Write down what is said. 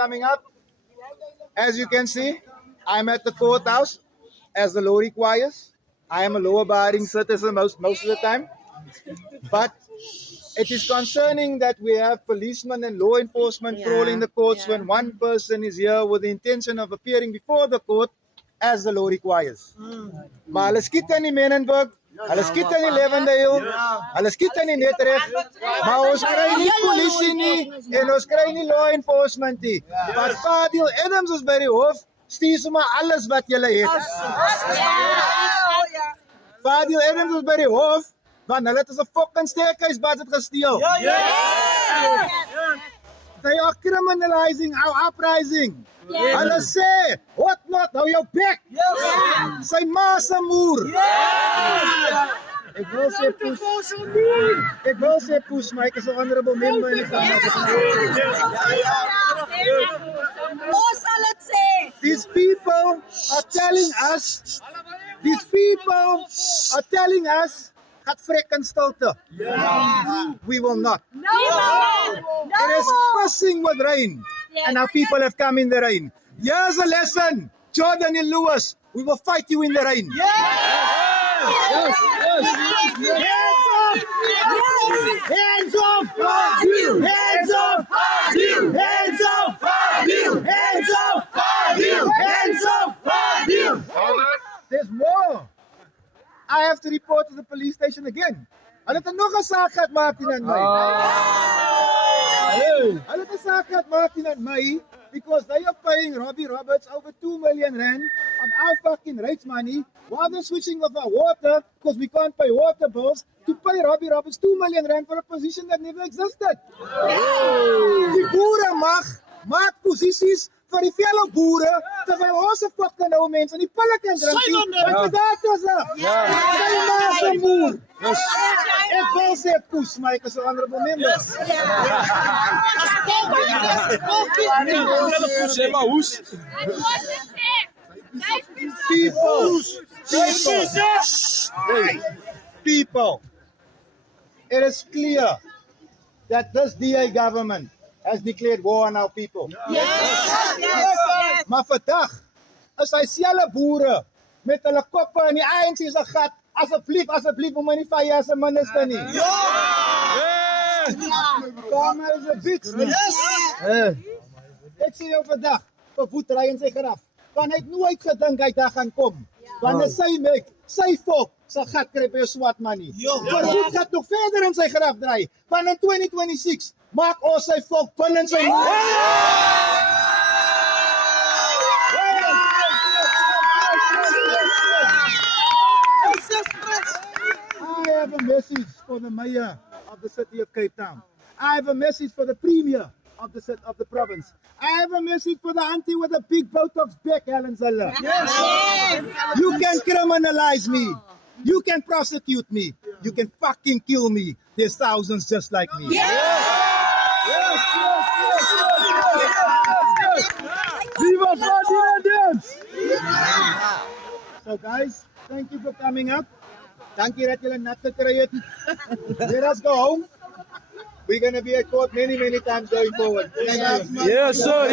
coming up. As you can see, I'm at the courthouse as the law requires. I am a law-abiding citizen most of the time. But it is concerning that we have policemen and law enforcement crawling the courts when one person is here with the intention of appearing before the court as the law requires. Maar hulle skiet in die Menenberg, hulle skiet in die Levendale, hulle skiet in die Netreg, maar ons kry nie polisie nie en ons kry nie law enforcement nie. Maar Fadil Adams is by die hof, stuur sommer alles wat julle het. Fadil Adams is by die hof, want hulle het as 'n fucking staircase budget gesteel. They are criminalizing our uprising. Hulle sê, what not, hou jou bek. Sy ma se moer. Ek wil sê poes, maar ek is 'n honorable member in die Kamer. These people are telling us, gaat freaking stilte. We will not. It is pissing with rain, and our people have come in the rain. Here's a lesson, Jordan and Lewis. We will fight you in the rain. Yes. Hands off! Hands off! Hands off! Hands off! Hands off! There's more. I have to report to the police station again. Hulle het nog 'n saak gehad maak teen my. Hulle het 'n saak gehad maak teen my because they are paying Robbie Roberts over 2 million rand of our fucking rates money while they're switching off our water because we can't pay water bills to pay Robbie Roberts 2 million rand for a position that never existed. Die boere maak posisies vir die vele boere terwyl ons se fucking ou mense in die pille kan drink. Want dit is sy ma se boer. Ek wil sê poes, maar ek is 'n honorable member. People, it is clear that this DA government has declared war on our people. Maar vandag is hy selfe boere met hulle koppe in die ANC se gat. Asseblief, moet my nie vye as 'n minister nie. Kom is 'n bitch. Ek sê jou vandag, vervoed ry in sy graf. Want hy het nooit gedink hy daar gaan kom. Want sy volk se gat kry by 'n swart man nie. Vervoed gaat nog verder in sy graf draai. Want in 2026 maak ons sy volk binne in sy I have a message for the mayor of the city of Cape Town. I have a message for the premier of the province. I have a message for the auntie with a big Botox back, Helen Zelle. You can criminalize me. You can prosecute me. You can fucking kill me. There's thousands just like me. Viva Ferdinand! So guys, thank you for coming up. Dankie dat julle nat gekry het. Let us go home. We're going to be at court many times going forward. Thank you. Yes, sir.